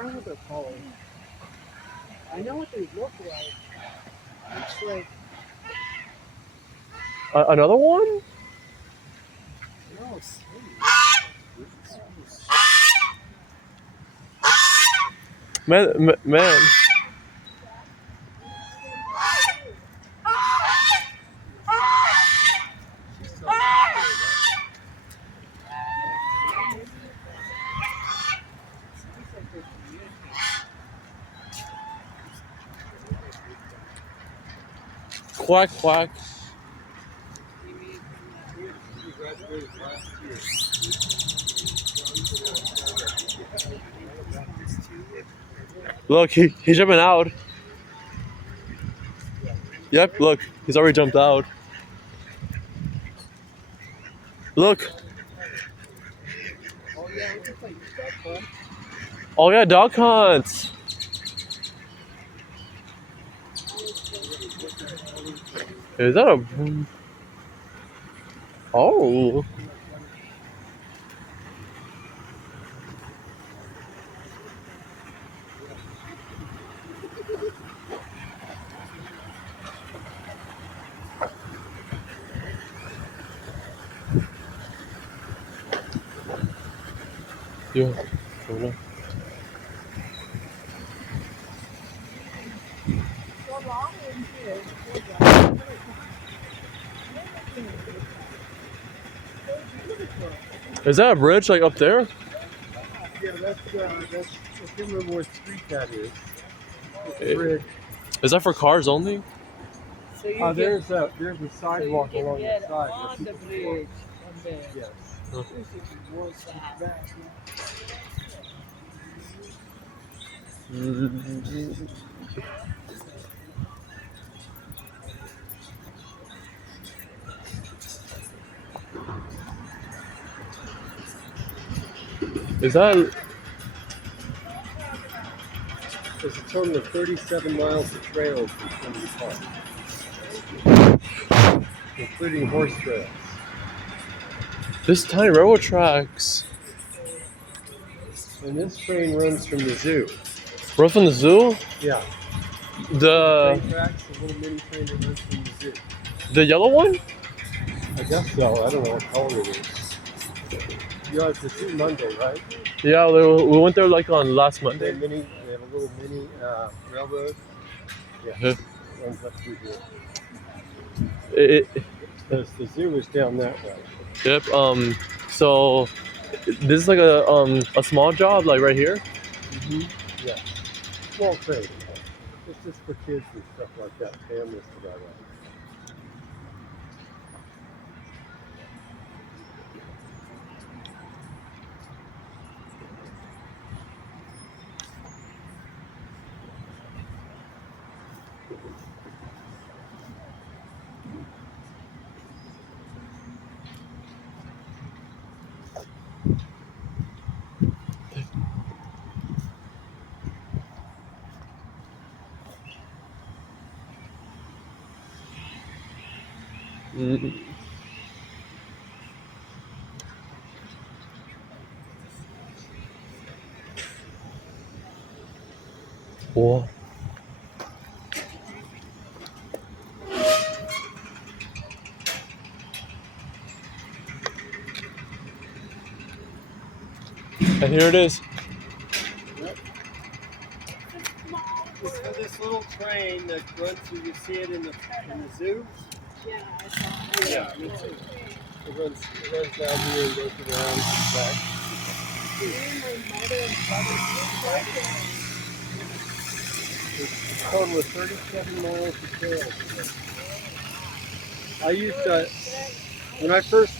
forgot what they're called. I know what they look like. It's like another one? no, it's Man. Quack, quack. Look, he's jumping out. Yep, look, he's already jumped out. Look. oh yeah, we can play duck hunt. Oh yeah, dog hunts. Is that a... Oh. Yeah. Is that a bridge like up there? Yeah, that's I can't remember what street that is. It's a bridge. Is that for cars only? So there's a sidewalk along the side. On the bridge on there. Yes. Oh. This is worse than that. Is that... There's a total of 37 miles of trails in Kennedy Park, including horse trails. This tiny railroad tracks. And this train runs from the zoo. Run from the zoo? Yeah. The Train tracks, a little mini train that runs from the zoo. the yellow one? I guess so. I don't know what color it is. You have the zoo Monday, right? Yeah, we went there like on last Monday. They have a little mini railroad. Yeah. Yeah. Runs up through here. It, Because the zoo is down that way. yep. So this is like a small job, like right here. Yeah. Small train. It's just for kids and stuff like that. Families to ride on. Mm. Whoa. And here it is. Yep. So this little train that runs, you see it in the zoo? Yeah, I saw. Yeah, me too. It runs down here and goes around and back. It's a total of 37 miles of trails. I used when I first